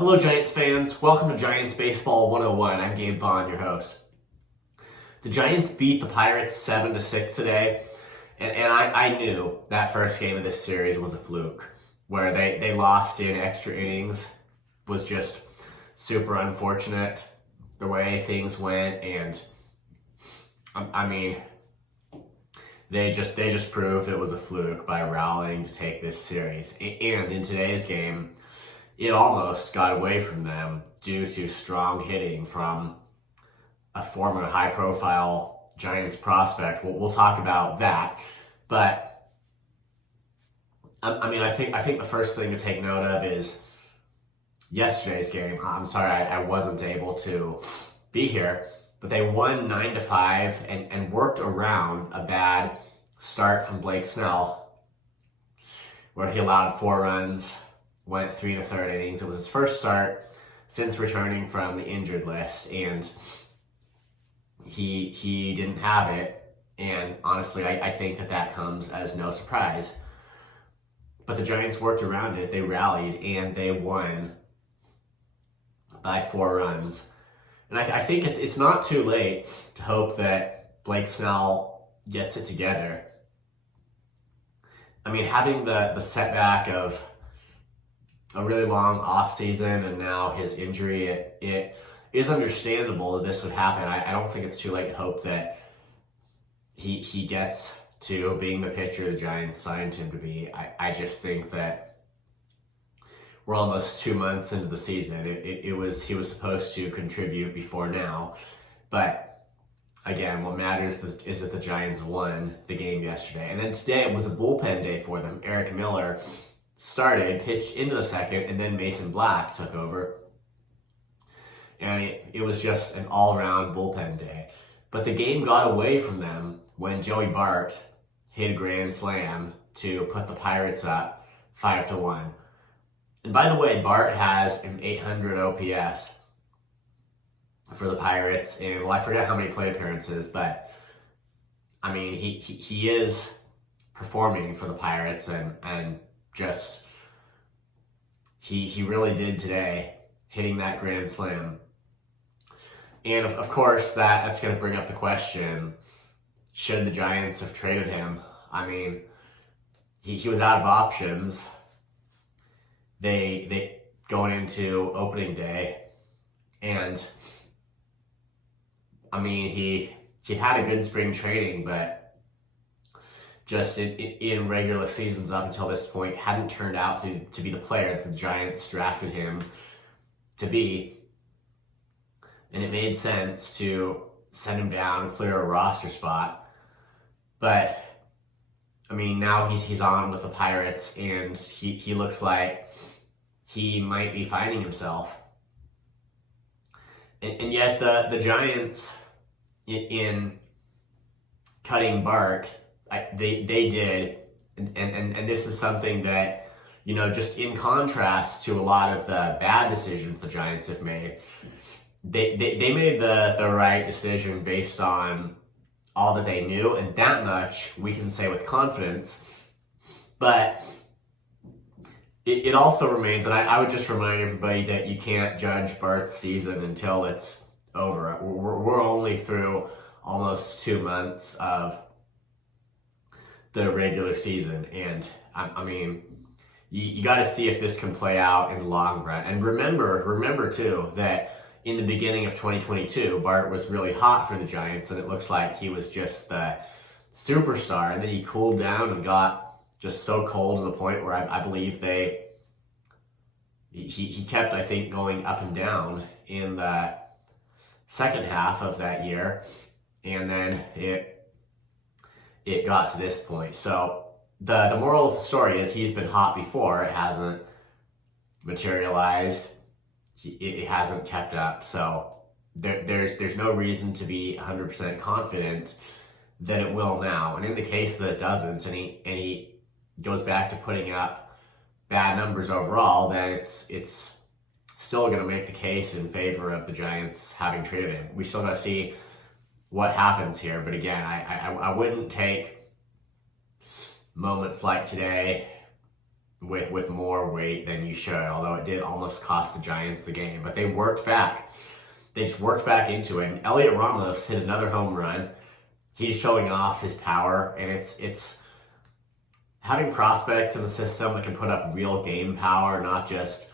Hello, Giants fans. Welcome to Giants Baseball 101. I'm Gabe Vaughn, your host. The Giants beat the Pirates 7-6 today, and I knew that first game of this series was a fluke, where they lost in extra innings. Was just super unfortunate the way things went, and I mean, they just proved it was a fluke by rallying to take this series. And in today's game, it almost got away from them due to strong hitting from a former high-profile Giants prospect. We'll talk about that, but I think the first thing to take note of is yesterday's game. I'm sorry I wasn't able to be here, but they won 9-5 and worked around a bad start from Blake Snell, where he allowed 4 runs. Went 3 1/3 innings. It was his first start since returning from the injured list, and he didn't have it. And honestly, I think that comes as no surprise. But the Giants worked around it. They rallied, and they won by 4 runs. And I think it's not too late to hope that Blake Snell gets it together. I mean, having the setback of a really long off season and now his injury, it is understandable that this would happen. I don't think it's too late to hope that he gets to being the pitcher the Giants signed him to be. I just think that we're almost 2 months into the season. He was supposed to contribute before now, but again, what matters is that the Giants won the game yesterday. And then today it was a bullpen day for them. Eric Miller started, pitched into the second, and then Mason Black took over. And it was just an all-around bullpen day. But the game got away from them when Joey Bart hit a grand slam to put the Pirates up 5-1. And by the way, Bart has an 800 OPS for the Pirates, and well, I forget how many plate appearances, but I mean, he is performing for the Pirates, and just he really did today, hitting that grand slam. And of course that's going to bring up the question, should the Giants have traded him? I mean, he was out of options. They going into opening day, and I mean, he had a good spring training, but just in regular seasons up until this point, hadn't turned out to be the player that the Giants drafted him to be. And it made sense to send him down and clear a roster spot. But, I mean, now he's on with the Pirates, and he looks like he might be finding himself. And yet the Giants, in cutting Bart, they did, and this is something that, you know, just in contrast to a lot of the bad decisions the Giants have made, they made the right decision based on all that they knew, and that much we can say with confidence. But it also remains, and I would just remind everybody that you can't judge Bart's season until it's over. We're only through almost 2 months of the regular season, and I mean, you got to see if this can play out in the long run. And remember too that in the beginning of 2022, Bart was really hot for the Giants, and it looked like he was just the superstar, and then he cooled down and got just so cold to the point where I believe he kept, I think, going up and down in the second half of that year, and then it got to this point. So the moral of the story is he's been hot before. It hasn't materialized. It hasn't kept up. So there's no reason to be 100% confident that it will now. And in the case that it doesn't, and he goes back to putting up bad numbers overall, then it's still going to make the case in favor of the Giants having traded him. We still got to see what happens here. But again, I wouldn't take moments like today with more weight than you should, although it did almost cost the Giants the game. But they worked back. They just worked back into it. And Elliot Ramos hit another home run. He's showing off his power, and it's having prospects in the system that can put up real game power, not just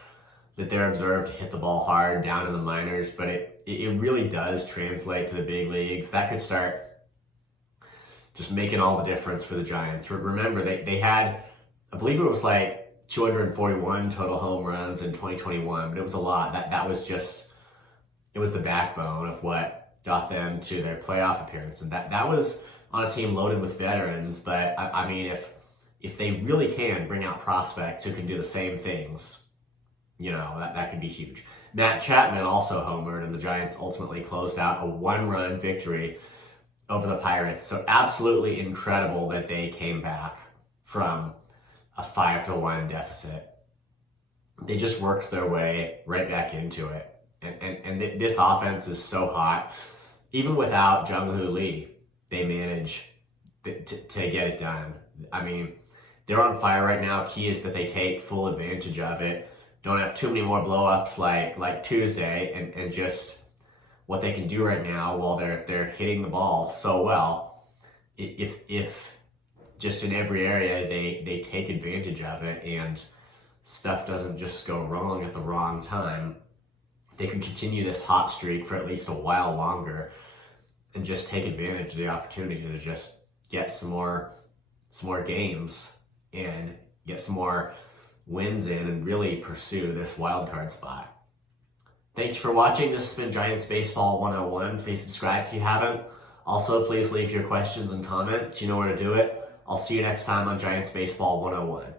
that they're observed to hit the ball hard down in the minors, but it really does translate to the big leagues. That could start just making all the difference for the Giants. Remember, they had, I believe it was like 241 total home runs in 2021, but it was a lot. That was just, it was the backbone of what got them to their playoff appearance. And that was on a team loaded with veterans, but I mean, if they really can bring out prospects who can do the same things, you know, that could be huge. Matt Chapman also homered, and the Giants ultimately closed out a 1-run victory over the Pirates. So absolutely incredible that they came back from a 5-1 deficit. They just worked their way right back into it. And this offense is so hot. Even without Jung-Hoo Lee, they manage to get it done. I mean, they're on fire right now. Key is that they take full advantage of it. Don't have too many more blow-ups like Tuesday, and just what they can do right now while they're hitting the ball so well. If just in every area they take advantage of it and stuff doesn't just go wrong at the wrong time, they can continue this hot streak for at least a while longer and just take advantage of the opportunity to just get some more games and get some more wins in and really pursue this wild card spot. Thank you for watching. This has been Giants Baseball 101. Please subscribe if you haven't. Also, please leave your questions and comments. You know where to do it. I'll see you next time on Giants Baseball 101.